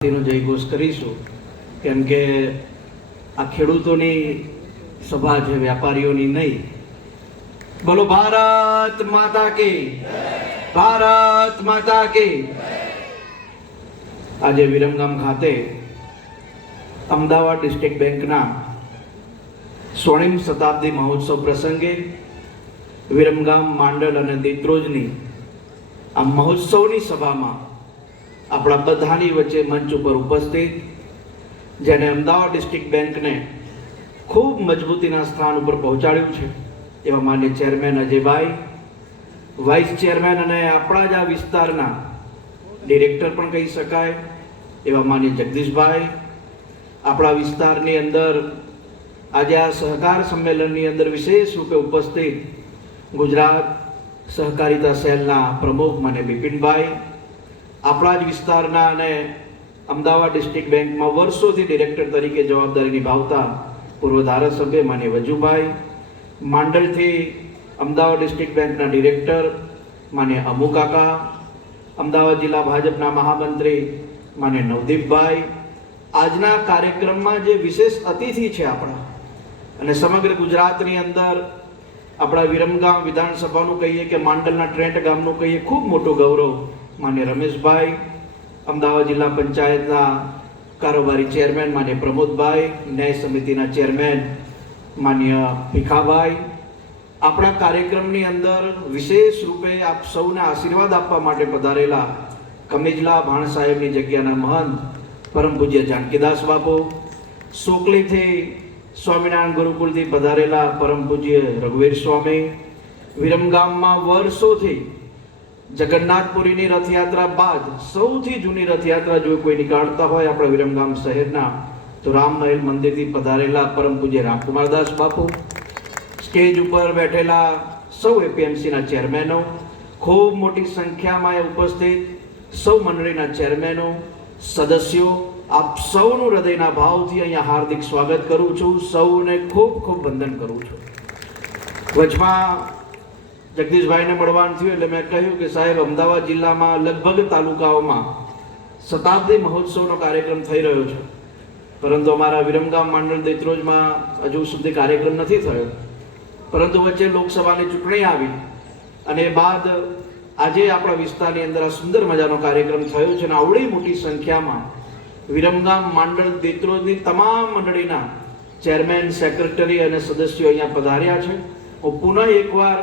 જયઘોષ કરીશું કેમ કે આ ખેડૂતોની સભા છે, વ્યાપારીઓની નહીં. બોલો ભારત માતા કી, ભારત માતા કી. આજે વિરમગામ ખાતે અમદાવાદ ડિસ્ટ્રિક્ટ બેંકના 16મી શતાબ્દી મહોત્સવ પ્રસંગે વિરમગામ માંડલ અને દેત્રોજની આ મહોત્સવની સભામાં આપણા બધાની વચ્ચે મંચ ઉપર ઉપસ્થિત, જેને અમદાવાદ ડિસ્ટ્રિક્ટ બેંકને ખૂબ મજબૂતીના સ્થાન ઉપર પહોંચાડ્યું છે એવા માન્ય ચેરમેન અજયભાઈ, વાઇસ ચેરમેન અને આપણા જ આ વિસ્તારના ડિરેક્ટર પણ કહી શકાય એવા માન્ય જગદીશભાઈ, આપણા વિસ્તારની અંદર આજે આ સહકાર સંમેલનની અંદર વિશેષ રૂપે ઉપસ્થિત ગુજરાત સહકારિતા સેલના પ્રમુખ માન્ય બિપિનભાઈ, આપણા જ વિસ્તારના અને અમદાવાદ ડિસ્ટ્રિક્ટ બેંકમાં વર્ષોથી ડિરેક્ટર તરીકે જવાબદારી નિભાવતા પૂર્વ ધારાસભ્ય માન્ય વજુભાઈ, માંડલથી અમદાવાદ ડિસ્ટ્રિક્ટ બેંકના ડિરેક્ટર માન્ય અમુ કાકા, અમદાવાદ જિલ્લા ભાજપના મહામંત્રી માન્ય નવદીપભાઈ, આજના કાર્યક્રમમાં જે વિશેષ અતિથિ છે આપણા અને સમગ્ર ગુજરાતની અંદર આપણા વિરમગામ વિધાનસભાનું કહીએ કે માંડલના ટ્રેન્ટ ગામનું કહીએ ખૂબ મોટું ગૌરવ માન્ય રમેશભાઈ, અમદાવાદ જિલ્લા પંચાયતના કારોબારી ચેરમેન માન્ય પ્રમોદભાઈ, ન્યાય સમિતિના ચેરમેન માન્ય ભીખાભાઈ, આપણા કાર્યક્રમની અંદર વિશેષ રૂપે આપ સૌને આશીર્વાદ આપવા માટે પધારેલા કમિજલા ભાણ સાહેબની જગ્યાના મહંત પરમ પૂજ્ય જાનકીદાસ બાપુ, સોકલીથી સ્વામિનારાયણ ગુરુકુળથી પધારેલા પરમ પૂજ્ય રઘુવીર સ્વામી, વિરમગામમાં વર્ષોથી જગન્નાથપુરીની રથયાત્રા બાદ સૌથી જૂની રથયાત્રા જો કોઈ નીકાળતા હોય આપણા વિરમગામ શહેરના તો રામમહેલ મંદિરથી પધારેલા પરમ પૂજ્ય રામકુમારદાસ બાપુ, સ્ટેજ ઉપર બેઠેલા સૌ એપીએમસીના ચેરમેનો, ખૂબ મોટી સંખ્યામાં ઉપસ્થિત સૌ મંડળીના ચેરમેનો, સદસ્યો, આપ સૌનું હૃદયના ભાવથી અહીંયા હાર્દિક સ્વાગત કરું છું. સૌને ખૂબ ખૂબ વંદન કરું છું. વચમાં જગદીશભાઈને મળવાનું થયું એટલે મેં કહ્યું કે સાહેબ, અમદાવાદ જિલ્લામાં લગભગ તાલુકાઓમાં શતાબ્દી મહોત્સવનો કાર્યક્રમ થઈ રહ્યો છે, પરંતુ અમારા વિરમગામ માંડલ દેત્રોજમાં હજુ સુધી કાર્યક્રમ નથી થયો. પરંતુ વચ્ચે લોકસભાની ચૂંટણી આવી અને એ બાદ આજે આપણા વિસ્તારની અંદર આ સુંદર મજાનો કાર્યક્રમ થયો છે અને આવડી મોટી સંખ્યામાં વિરમગામ માંડલ દેત્રોજની તમામ મંડળીના ચેરમેન, સેક્રેટરી અને સદસ્યો અહીંયા પધાર્યા છે. હું પુનઃ એકવાર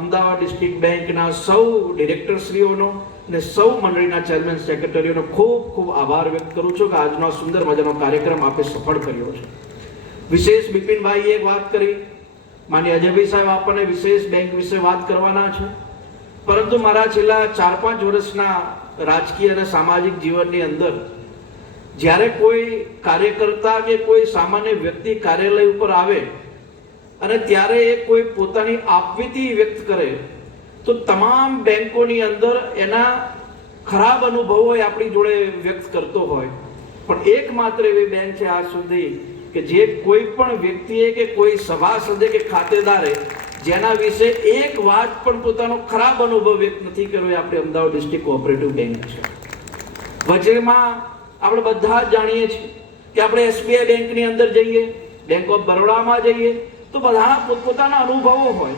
અમદાવાદ ડિસ્ટ્રિક્ટ બેંકના સૌ ડિરેક્ટરશ્રીઓનો અને સૌ મંડળીના ચેરમેન, સેક્રેટરીઓનો ખૂબ ખૂબ આભાર વ્યક્ત કરું છું કે આજનો સુંદર મજાનો કાર્યક્રમ આપે સફળ કર્યો છે. વિશેષ બિપિનભાઈએ એક વાત કરી, માન્ય અજયભાઈ સાહેબ આપણને વિશેષ બેંક વિશે વાત કરવાના છે, પરંતુ મારા છેલ્લા 4-5 વર્ષના રાજકીય અને સામાજિક જીવનની અંદર જ્યારે કોઈ કાર્યકર્તા કે કોઈ સામાન્ય વ્યક્તિ કાર્યાલય ઉપર આવે અને ત્યારે એ કોઈ પોતાની આપવીતી વ્યક્ત કરે તો તમામ બેંકોની અંદર એના ખરાબ અનુભવો આપણી જોડે વ્યક્ત કરતો હોય, પણ એકમાત્ર એવી બેંક છે આજ સુધી કે જે કોઈ પણ વ્યક્તિએ કે કોઈ સભાસદે કે ખાતેદારે જેના વિશે એક વાત પણ પોતાનો ખરાબ અનુભવ વ્યક્ત નથી કર્યો, એ આપણી અમદાવાદ ડિસ્ટ્રિક્ટ કોઓપરેટિવ બેંક છે. વચ્ચેમાં આપણે બધા જ જાણીએ છીએ કે આપણે એસબીઆઈ બેંકની અંદર જઈએ, બેંક ઓફ બરોડામાં જઈએ તો બધાના પોતપોતાના અનુભવો હોય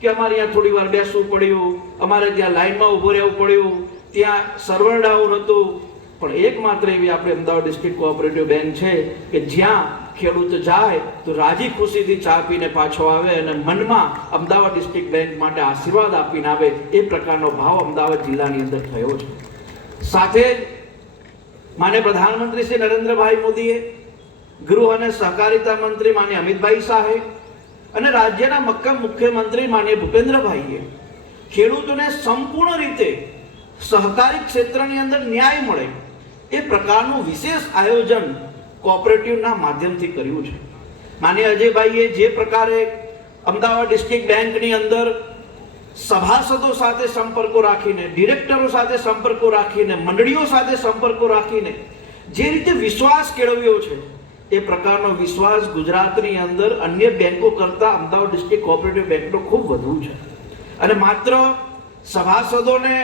કે અમારે ત્યાં થોડી વાર બેસવું પડ્યું, અમારે ત્યાં લાઈનમાં ઊભું રહેવું પડ્યું, ત્યાં સર્વર ડાઉન હતું. પણ એકમાત્ર એવી આપણે અમદાવાદ ડિસ્ટ્રિક્ટ કોઓપરેટિવ બેંક છે કે જ્યાં ખેડૂત જાય તો રાજી ખુશીથી ચા પીને પાછો આવે અને મનમાં અમદાવાદ ડિસ્ટ્રિક્ટ બેંક માટે આશીર્વાદ આપીને આવે, એ પ્રકારનો ભાવ અમદાવાદ જિલ્લાની અંદર થયો છે. સાથે જ માન્ય પ્રધાનમંત્રી શ્રી નરેન્દ્રભાઈ મોદીએ, ગૃહ અને સહકારિતા મંત્રી માન્ય અમિતભાઈ શાહે અને રાજ્યના મક્કમ મુખ્યમંત્રી માન્ય ભૂપેન્દ્રભાઈએ ખેડૂતોને સંપૂર્ણ રીતે સહકારી ક્ષેત્રની અંદર ન્યાય મળે એ પ્રકારનું વિશેષ આયોજન કોઓપરેટિવના માધ્યમથી કર્યું છે. માન્ય અજયભાઈએ જે પ્રકારે અમદાવાદ ડિસ્ટ્રિક્ટ બેંકની અંદર સભાસદો સાથે સંપર્કો રાખીને, ડિરેક્ટરો સાથે સંપર્કો રાખીને, મંડળીઓ સાથે સંપર્કો રાખીને જે રીતે વિશ્વાસ કેળવ્યો છે, એ પ્રકારનો વિશ્વાસ ગુજરાતની અંદર અન્ય બેંકો કરતાં અમદાવાદ ડિસ્ટ્રિક્ટ કોઓપરેટિવ બેંકનો ખૂબ વધુ છે. અને માત્ર સભાસદોને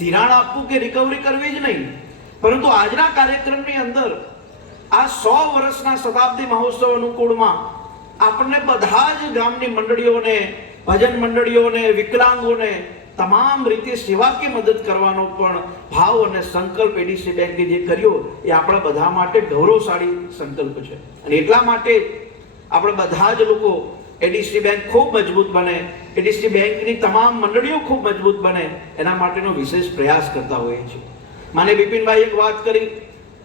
ધિરાણ આપવું કે રિકવરી કરવી જ નહીં, પરંતુ આજના કાર્યક્રમની અંદર આ 100 વર્ષના શતાબ્દી મહોત્સવ અનુકૂળમાં આપણને બધા જ ગામની મંડળીઓને, ભજન મંડળીઓને, વિકલાંગોને તમામ રીતે સેવાકીય મદદ કરવાનો પણ ભાવ અને સંકલ્પ એડીસી બેંકે જે કર્યો એ આપણા બધા માટે ગૌરવશાળી સંકલ્પ છે. અને એટલા માટે આપણે બધા જ લોકો એડીસી બેંક ખૂબ મજબૂત બને, એડીસી બેંકની તમામ મંડળીઓ ખૂબ મજબૂત બને એના માટેનો વિશેષ પ્રયાસ કરતા હોઈએ છીએ. માને બિપિનભાઈ એક વાત કરી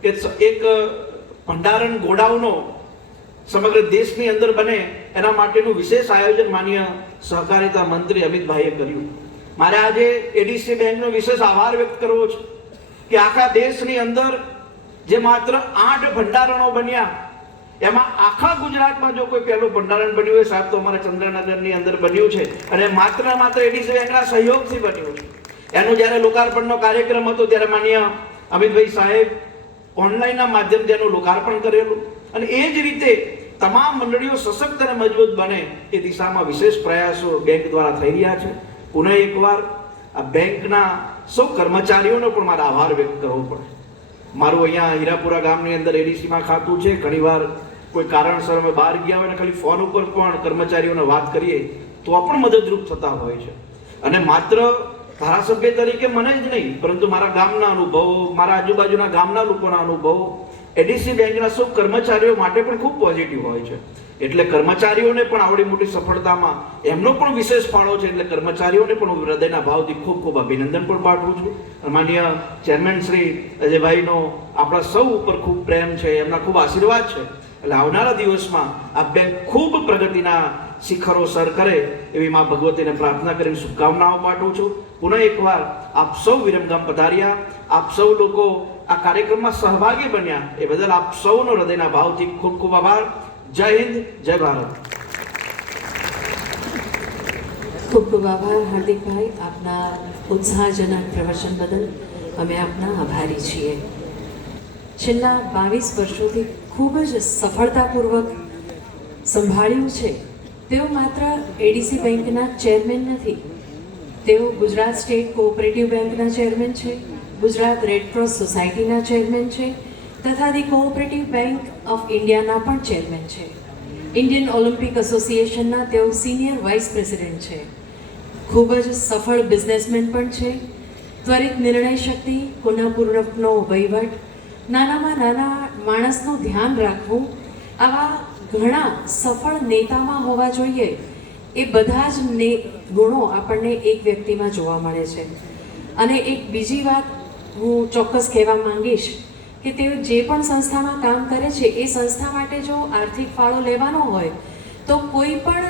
કે એક ભંડારણ ગોડાઉનો સમગ્ર દેશની અંદર બને એના માટેનું વિશેષ આયોજન માનીય સહકારિતા મંત્રી અમિતભાઈએ કર્યું. મારે આજે એડીસી બેંકનો વિશેષ આભાર વ્યક્ત કરવો છે કે આખા દેશની અંદર જે માત્ર 8 ભંડારણો બન્યા એમાં આખા ગુજરાતમાં જો કોઈ પહેલું ભંડારણ બન્યું હોય સાહેબ તો અમારા ચંદ્રનગરની અંદર બન્યું છે અને માત્ર એડીસી બેંકના સહયોગથી બન્યું છે. એનું જ્યારે લોકાર્પણનો કાર્યક્રમ હતો ત્યારે માનીય અમિતભાઈ સાહેબ ઓનલાઈનના માધ્યમથી એનું લોકાર્પણ કરેલું. અને એ જ રીતે તમામ મંડળીઓ સશક્ત અને મજબૂત બને એ દિશામાં વિશેષ પ્રયાસો બેંક દ્વારા થઈ રહ્યા છે. પુનઃ એકવાર આ બેંકના સૌ કર્મચારીઓનો પણ મારે આભાર વ્યક્ત કરવો પડે. મારું અહીંયા હીરાપુરા ગામની અંદર એડીસીમાં ખાતું છે. ઘણીવાર કોઈ કારણસર અમે બહાર ગયા હોય ને ખાલી ફોન ઉપર પણ કર્મચારીઓને વાત કરીએ તો પણ મદદરૂપ થતા હોય છે. અને માત્ર ધારાસભ્ય તરીકે મને જ નહીં પરંતુ મારા ગામના અનુભવો, મારા આજુબાજુના ગામના લોકોના અનુભવો એડીસી બેંકના સૌ કર્મચારીઓ માટે પણ ખૂબ પોઝિટિવ હોય છે. એટલે કર્મચારીઓને પણ આવડી મોટી સફળતામાં એમનો પણ વિશેષ ફાળો છે. એટલે કર્મચારીઓને પણ હું હૃદયના ભાવથી ખૂબ ખૂબ અભિનંદન પણ પાઠવું છું. માનનીય ચેરમેન શ્રી અજયભાઈનો આપણા સૌ ઉપર ખૂબ પ્રેમ છે, એમના ખૂબ આશીર્વાદ છે. એટલે આવનારા દિવસમાં આ બેંક ખૂબ પ્રગતિના શિખરો સર કરે એવી મા ભગવતીને પ્રાર્થના કરીને શુભકામનાઓ પાઠવું છું. પુનઃ એકવાર આપ સૌ વિરમગામ પધાર્યા, આપ સૌ લોકો આ કાર્યક્રમમાં સહભાગી બન્યા એ બદલ આપ સૌનો હૃદયના ભાવથી ખૂબ ખૂબ આભાર. જય હિન્દ, જય ભારત. ખૂબ ખૂબ આભાર હાર્દિકભાઈ, આપના ઉત્સાહજનક પ્રવચન બદલ અમે આપના આભારી છીએ. છેલ્લા 22 વર્ષોથી ખૂબ જ સફળતાપૂર્વક સંભાળ્યું છે. તેઓ માત્ર એડીસી બેંકના ચેરમેન નથી, તેઓ ગુજરાત સ્ટેટ કોઓપરેટિવ બેંકના ચેરમેન છે, ગુજરાત રેડક્રોસ સોસાયટીના ચેરમેન છે તથા ધી કોઓપરેટિવ બેંક ઓફ ઇન્ડિયાના પણ ચેરમેન છે. ઇન્ડિયન ઓલિમ્પિક એસોસિએશનના તેઓ સિનિયર વાઇસ પ્રેસિડેન્ટ છે. ખૂબ જ સફળ બિઝનેસમેન પણ છે. ત્વરિત નિર્ણય શક્તિ, પુનઃપૂર્વકનો વહીવટ, નાનામાં નાના માણસનું ધ્યાન રાખવું, આવા ઘણા સફળ નેતામાં હોવા જોઈએ એ બધા જ ગુણો આપણને એક વ્યક્તિમાં જોવા મળે છે. અને એક બીજી વાત હું ચોક્કસ કહેવા માંગીશ કે તેઓ જે પણ સંસ્થામાં કામ કરે છે એ સંસ્થા માટે જો આર્થિક ફાળો લેવાનો હોય તો કોઈ પણ